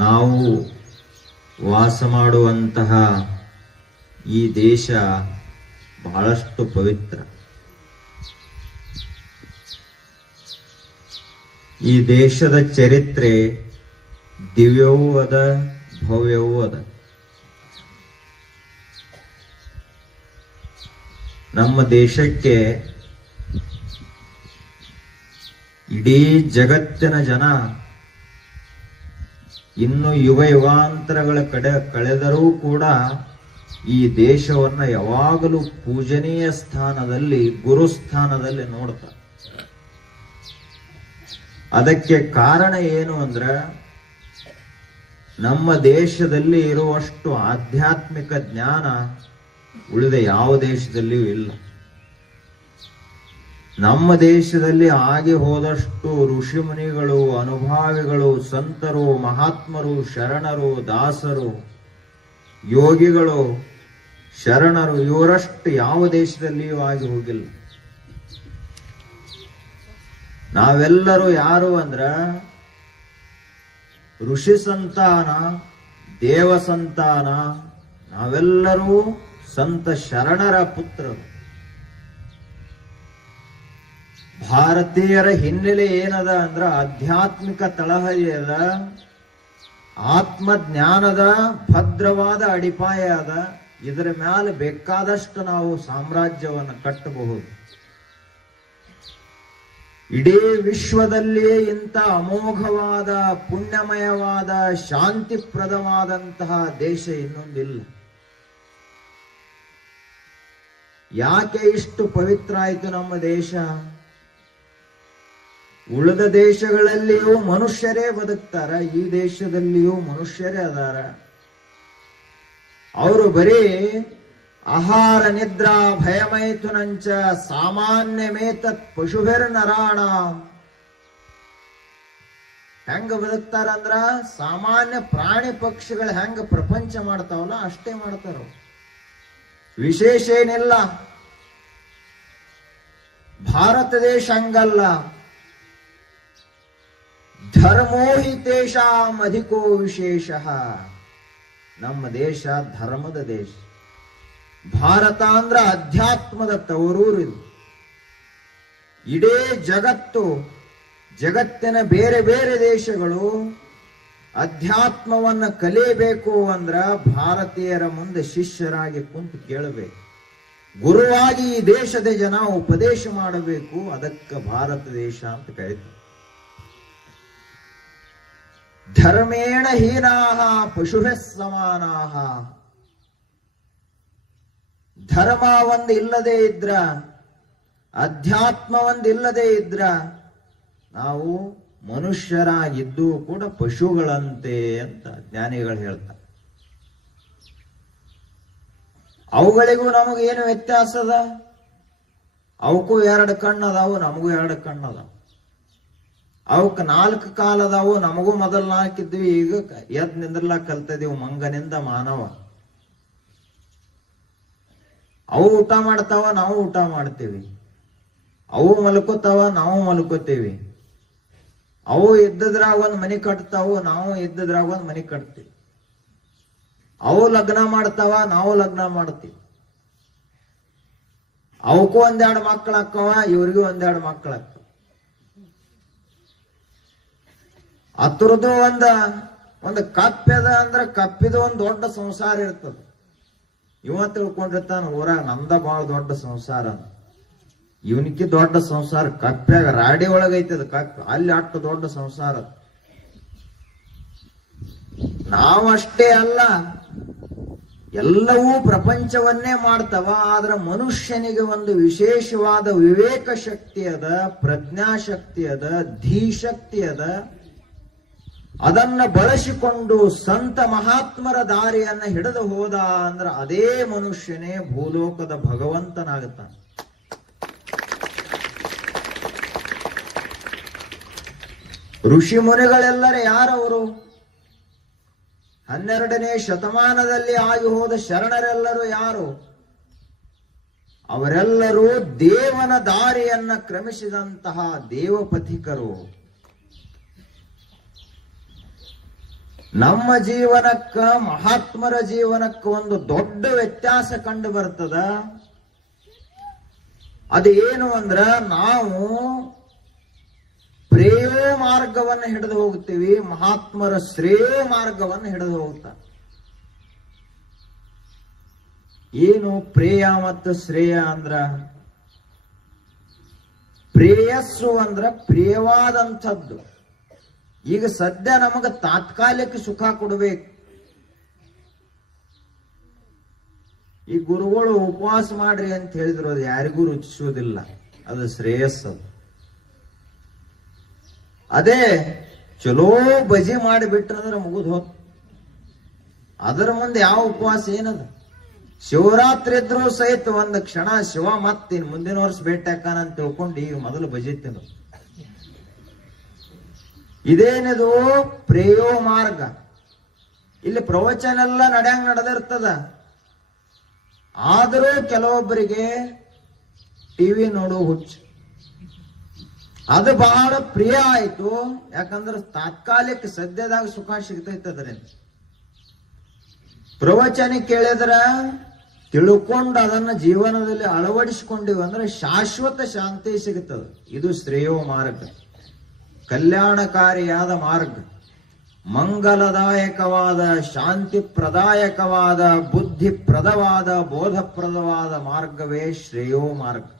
ನಾವು ವಾಸ ಮಾಡುವಂತಹ ಈ ದೇಶ ಬಹಳಷ್ಟು ಪವಿತ್ರ. ಈ ದೇಶದ ಚರಿತ್ರೆ ದಿವ್ಯವೂ ಅದ, ಭವ್ಯವೂ ಅದ. ನಮ್ಮ ದೇಶಕ್ಕೆ ಇಡೀ ಜಗತ್ತಿನ ಜನ ಇನ್ನು ಯುಗ ಯುಗಾಂತರಗಳ ಕಳೆದರೂ ಕೂಡ ಈ ದೇಶವನ್ನ ಯಾವಾಗಲೂ ಪೂಜನೀಯ ಸ್ಥಾನದಲ್ಲಿ, ಗುರುಸ್ಥಾನದಲ್ಲಿ ನೋಡ್ತಾರೆ. ಅದಕ್ಕೆ ಕಾರಣ ಏನು ಅಂದ್ರೆ, ನಮ್ಮ ದೇಶದಲ್ಲಿ ಇರುವಷ್ಟು ಆಧ್ಯಾತ್ಮಿಕ ಜ್ಞಾನ ಉಳಿದ ಯಾವ ದೇಶದಲ್ಲಿಯೂ ಇಲ್ಲ. ನಮ್ಮ ದೇಶದಲ್ಲಿ ಆಗಿ ಹೋದಷ್ಟು ಋಷಿಮುನಿಗಳು, ಅನುಭಾವಿಗಳು, ಸಂತರು, ಮಹಾತ್ಮರು, ಶರಣರು, ದಾಸರು, ಯೋಗಿಗಳು, ಶರಣರು ಇವರಷ್ಟು ಯಾವ ದೇಶದಲ್ಲಿಯೂ ಆಗಿ ಹೋಗಿಲ್ಲ. ನಾವೆಲ್ಲರೂ ಯಾರು ಅಂದ್ರ ಋಷಿ ಸಂತಾನ, ದೇವ ಸಂತಾನ. ನಾವೆಲ್ಲರೂ ಸಂತ ಶರಣರ ಪುತ್ರರು. ಭಾರತೀಯರ ಹಿನ್ನೆಲೆ ಏನದ ಅಂದ್ರ ಆಧ್ಯಾತ್ಮಿಕ ತಳಹದಿ ಅದ, ಆತ್ಮಜ್ಞಾನದ ಭದ್ರವಾದ ಅಡಿಪಾಯ ಅದ. ಇದರ ಮ್ಯಾಲೆ ಬೇಕಾದಷ್ಟು ನಾವು ಸಾಮ್ರಾಜ್ಯವನ್ನು ಕಟ್ಟಬಹುದು. ಇಡೀ ವಿಶ್ವದಲ್ಲಿಯೇ ಇಂಥ ಅಮೋಘವಾದ, ಪುಣ್ಯಮಯವಾದ, ಶಾಂತಿಪ್ರದವಾದಂತಹ ದೇಶ ಇನ್ನೊಂದಿಲ್ಲ. ಯಾಕೆ ಇಷ್ಟು ಪವಿತ್ರ ಆಯಿತು ನಮ್ಮ ದೇಶ? ಉಳಿದ ದೇಶಗಳಲ್ಲಿಯೂ ಮನುಷ್ಯರೇ ಬದುಕ್ತಾರ, ಈ ದೇಶದಲ್ಲಿಯೂ ಮನುಷ್ಯರೇ ಅದಾರ. ಅವರು ಬರೀ ಆಹಾರ ನಿದ್ರಾ ಭಯಮೈಥುನಂಚ ಸಾಮಾನ್ಯಮೇತತ್ ಪಶುಭಿರ್ನರಾಣ. ಹೆಂಗ ಬದುಕ್ತಾರಂದ್ರ ಸಾಮಾನ್ಯ ಪ್ರಾಣಿ ಪಕ್ಷಿಗಳು ಹೆಂಗ ಪ್ರಪಂಚ ಮಾಡ್ತಾವಲ್ಲ ಅಷ್ಟೇ ಮಾಡ್ತಾರ. ವಿಶೇಷ ಏನಿಲ್ಲ. ಭಾರತ ದೇಶ ಹಂಗಲ್ಲ. ಧರ್ಮೋ ಹಿ ತೇಷಾಂ ಅಧಿಕೋ ವಿಶೇಷ. ನಮ್ಮ ದೇಶ ಧರ್ಮದ ದೇಶ. ಭಾರತ ಅಂದ್ರ ಅಧ್ಯಾತ್ಮದ ತವರೂರು. ಇದು ಇಡೀ ಜಗತ್ತು, ಜಗತ್ತಿನ ಬೇರೆ ಬೇರೆ ದೇಶಗಳು ಅಧ್ಯಾತ್ಮವನ್ನ ಕಲಿಯಬೇಕು ಅಂದ್ರ ಭಾರತೀಯರ ಮುಂದೆ ಶಿಷ್ಯರಾಗಿ ಕುಂತು ಕೇಳಬೇಕು. ಗುರುವಾಗಿ ಈ ದೇಶದ ಜನ ಉಪದೇಶ ಮಾಡಬೇಕು. ಅದಕ್ಕೆ ಭಾರತ ದೇಶ ಅಂತ ಕರೀತಾರೆ. ಧರ್ಮೇಣ ಹೀನಾಹ ಪಶುಭ್ಯ ಸಮಾನಾಹ. ಧರ್ಮ ಒಂದು ಇಲ್ಲದೆ ಇದ್ರ, ಅಧ್ಯಾತ್ಮ ಒಂದು ಇಲ್ಲದೆ ಇದ್ರ ನಾವು ಮನುಷ್ಯರಾಗಿದ್ದು ಕೂಡ ಪಶುಗಳಂತೆ ಅಂತ ಜ್ಞಾನಿಗಳು ಹೇಳ್ತಾರೆ. ಅವುಗಳಿಗೂ ನಮಗೇನು ವ್ಯತ್ಯಾಸ ಅದ? ಅವಕ್ಕೂ 2 ಕಣ್ಣದಾವು, ನಮಗೂ 2 ಕಣ್ಣದಾವು. ಅವಕ್ಕೆ 4 ಕಾಲದಾವು, ನಮಗೂ ಮೊದಲು 4 ಇದ್ವಿ. ಈಗ ಎದ್ ನಿಂದ್ರಲ್ಲ ಕಲ್ತಿದೀವಿ ಮಂಗನಿಂದ ಮಾನವ. ಅವು ಊಟ ಮಾಡ್ತಾವ, ನಾವು ಊಟ ಮಾಡ್ತೀವಿ. ಅವು ಮಲ್ಕೋತಾವ, ನಾವು ಮಲ್ಕೋತೀವಿ. ಅವು ಇದ್ದದ್ರಾಗ ಒಂದ್ ಮನಿ ಕಟ್ತಾವು, ನಾವು ಇದ್ದದ್ರಾಗ ಒಂದ್ ಮನಿ ಕಟ್ತೀವಿ. ಅವು ಲಗ್ನ ಮಾಡ್ತಾವ, ನಾವು ಲಗ್ನ ಮಾಡ್ತೀವಿ. ಅವಕ್ಕೂ 1-2 ಮಕ್ಕಳಾಕ್ಕವ, ಇವ್ರಿಗೂ 1-2 ಮಕ್ಕಳಾಕ್ಕವ. ಅದ್ರದ್ದು ಒಂದು ಕಪ್ಪೆದ ಅಂದ್ರೆ ಕಪ್ಪಿದು ಒಂದು ದೊಡ್ಡ ಸಂಸಾರ ಇರ್ತದ. ಇವ ತಿಳ್ಕೊಂಡಿರ್ತಾನ ಊರಾಗ ನಮ್ದ ಬಹಳ ದೊಡ್ಡ ಸಂಸಾರ. ಇವನಿಗೆ ದೊಡ್ಡ ಸಂಸಾರ ಕಪ್ಪ್ಯಾಗ ರಾಡಿ ಒಳಗೈತದ ಕಪ್ಪೆ, ಅಲ್ಲಿ ಅಷ್ಟು ದೊಡ್ಡ ಸಂಸಾರ. ನಾವಷ್ಟೇ ಅಲ್ಲ, ಎಲ್ಲವೂ ಪ್ರಪಂಚವನ್ನೇ ಮಾಡ್ತವ. ಆದ್ರೆ ಮನುಷ್ಯನಿಗೆ ಒಂದು ವಿಶೇಷವಾದ ವಿವೇಕ ಶಕ್ತಿ ಅದ, ಪ್ರಜ್ಞಾಶಕ್ತಿ ಅದ, ಧೀಶಕ್ತಿ ಅದ. ಅದನ್ನ ಬಳಸಿಕೊಂಡು ಸಂತ ಮಹಾತ್ಮರ ದಾರಿಯನ್ನ ಹಿಡಿದು ಹೋದ ಅಂದ್ರೆ ಅದೇ ಮನುಷ್ಯನೇ ಭೂಲೋಕದ ಭಗವಂತನಾಗುತ್ತಾನೆ. ಋಷಿ ಮುನಿಗಳೆಲ್ಲರೂ ಯಾರವರು? 12ನೇ ಶತಮಾನದಲ್ಲಿ ಆಗಿ ಹೋದ ಶರಣರೆಲ್ಲರೂ ಯಾರು? ಅವರೆಲ್ಲರೂ ದೇವನ ದಾರಿಯನ್ನ ಕ್ರಮಿಸಿದಂತಹ ದೇವಪಥಿಕರು. ನಮ್ಮ ಜೀವನಕ್ಕ ಮಹಾತ್ಮರ ಜೀವನಕ್ಕ ಒಂದು ದೊಡ್ಡ ವ್ಯತ್ಯಾಸ ಕಂಡು ಬರ್ತದ. ಅದೇನು ಅಂದ್ರ ನಾವು ಪ್ರೇಯೋ ಮಾರ್ಗವನ್ನು ಹಿಡಿದು ಹೋಗ್ತೀವಿ, ಮಹಾತ್ಮರ ಶ್ರೇಯೋ ಮಾರ್ಗವನ್ನು ಹಿಡಿದು ಹೋಗ್ತಾರೆ. ಏನು ಪ್ರೇಯ ಮತ್ತು ಶ್ರೇಯ ಅಂದ್ರ? ಪ್ರೇಯಸ್ಸು ಅಂದ್ರ ಪ್ರಿಯವಾದಂಥದ್ದು. ಈಗ ಸದ್ಯ ನಮಗ ತಾತ್ಕಾಲಿಕ ಸುಖ ಕೊಡ್ಬೇಕು. ಈ ಗುರುಗಳು ಉಪವಾಸ ಮಾಡ್ರಿ ಅಂತ ಹೇಳಿದ್ರು, ಅದು ಯಾರಿಗೂ ರುಚಿಸುವುದಿಲ್ಲ, ಅದು ಶ್ರೇಯಸ್ಸು. ಅದೇ ಚಲೋ ಬಜಿ ಮಾಡಿಬಿಟ್ರಂದ್ರೆ ಮುಗಿದು ಹೋತ್. ಅದರ ಮುಂದೆ ಯಾವ ಉಪವಾಸ ಏನದು? ಶಿವರಾತ್ರಿ ಇದ್ರು ಸಹಿತ ಒಂದು ಕ್ಷಣ ಶಿವ ಮತ್ತಿನ್ ಮುಂದಿನ ವರ್ಷ ಭೇಟಿ ಹಾಕಾನಂತ ತಿಳ್ಕೊಂಡು ಈಗ ಮೊದಲು ಬಜಿ ತಿನ್ನೋದು. ಇದೇನಿದು? ಪ್ರೇಯೋ ಮಾರ್ಗ. ಇಲ್ಲಿ ಪ್ರವಚನ ಎಲ್ಲ ನಡೆದಿರ್ತದ. ಆದರೂ ಕೆಲವೊಬ್ಬರಿಗೆ ಟಿವಿ ನೋಡೋ ಹುಚ್ಚು. ಅದು ಬಹಳ ಪ್ರಿಯ ಆಯ್ತು. ಯಾಕಂದ್ರೆ ತಾತ್ಕಾಲಿಕ ಸದ್ಯದಾಗ ಸುಖ ಸಿಗ್ತೈತೆ ಅದರಿಂದ. ಪ್ರವಚನ ಕೇಳಿದ್ರ ತಿಳ್ಕೊಂಡು ಅದನ್ನ ಜೀವನದಲ್ಲಿ ಅಳವಡಿಸಿಕೊಂಡಿವಿ ಅಂದ್ರೆ ಶಾಶ್ವತ ಶಾಂತಿ ಸಿಗುತ್ತದೆ. ಇದು ಶ್ರೇಯೋ ಮಾರ್ಗ, ಕಲ್ಯಾಣಕಾರಿಯಾದ ಮಾರ್ಗ, ಮಂಗಲದಾಯಕವಾದ, ಶಾಂತಿಪ್ರದಾಯಕವಾದ, ಬುದ್ಧಿಪ್ರದವಾದ, ಬೋಧಪ್ರದವಾದ ಮಾರ್ಗವೇ ಶ್ರೇಯೋ ಮಾರ್ಗ.